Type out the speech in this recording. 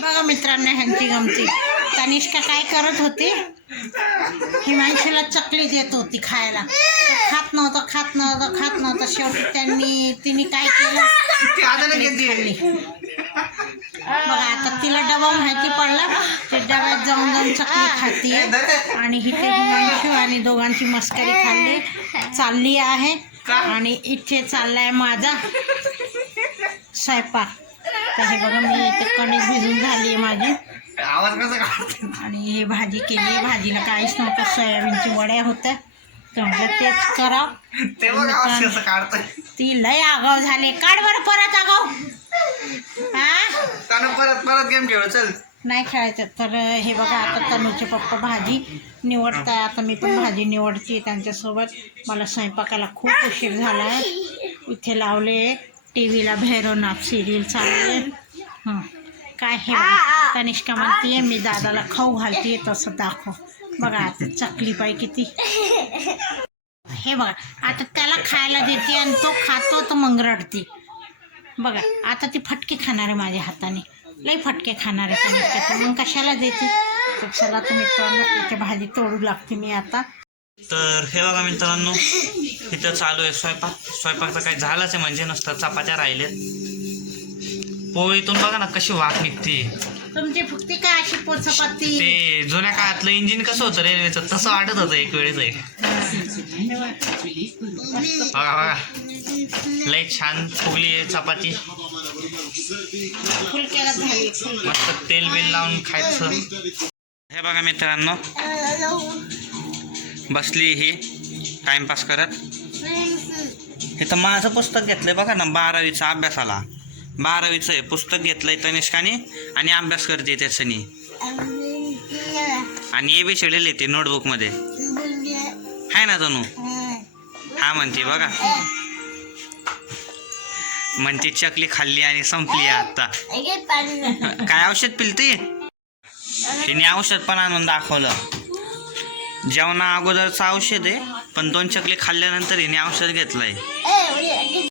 बघा मित्रांनो ह्यांची गमती. तनिष्का काय करत होती? हिमांशूला चकली देत होती खायला. खात नव्हतं खात नव्हतं खात नव्हतं. शेवटी त्यांनी तिने काय केलं? खाल्ली. बघा आता तिला डबा माहिती पडला? ते डब्यात जाऊन जाऊन चकली खातीये आणि इथे हिमांशू आणि दोघांची मस्करी खाल्ली. चालली आहे. आणि इथे चाललाय माझा स्वयंपाक. तर हे बघा मी इथे कणिक भिजून झाली आहे माझी. आवाज कसा आणि हे भाजी केली आहे भाजीला काहीच नव्हतं सोयाबीनची वड्या होत्या. तर म्हटलं तेच करा. ते बघ आवाज कसं काढतोय. ती लय आगाव झाले काढ बरं परत आगाव. हा? परत परत गेम खेळ चल. नाही खेळायचं. तर हे बघा आता तनूचे पप्पा भाजी निवडताय. आता मी पण भाजी निवडते त्यांच्यासोबत. मला स्वयंपाकाला खूप उशीर झाला आहे इथे लावले टी व्हीला भैरवनाथ सिरियल चालू आहे. काय हे बघा, तनिष्का म्हणते मी दादाला खाऊ घालते तसं दाखव. बघा आता चकली पाय किती. हे बघा आता त्याला खायला देते आणि तो खातो तर मग रडते. बघा आता ती फटके खाणार आहे माझ्या हाताने. लई फटके खाणार आहे तनिष्का तर मग कशाला देते? तर चला तर मित्रांनो भाजी तोडू लागते मी आता. तर हे बघा मित्रांनो इथं चालू आहे स्वयंपाक. स्वयंपाकचं काही झालंच आहे म्हणजे नुसतं चपात्या राहिल्यात. पोळीतून बघा ना कशी वाफ निघते. तुमची फुकती काय अशी पोचपाती ते जुन्या काळातलं इंजिन कसं होतं रेल्वेचं? तसं वाटत होतं एक वेळेच आहे बघा बघा. लई छान फुगली आहे चपाती. मस्त तेल बिल लावून खायचं. हे बघा मित्रांनो. बसली ही. टाइमपास करत. हे तर माझं पुस्तक घेतलंय बघा ना बारावीचा अभ्यासाला. बारावीचं आहे पुस्तक घेतलंय तनिष्काने आणि अभ्यास करते त्याच्यानी आणि ए बी शेडेल येते नोटबुकमध्ये आहे ना तनू? हा म्हणते बघा. म्हणते चकली खाल्ली आणि संपली आता. काय औषध पिलते? तिने औषध पण आणून दाखवलं. जेवणा अगोदरचं औषध आहे पण दोन चकले खाल्ल्यानंतर हिने औषध घेतलंय.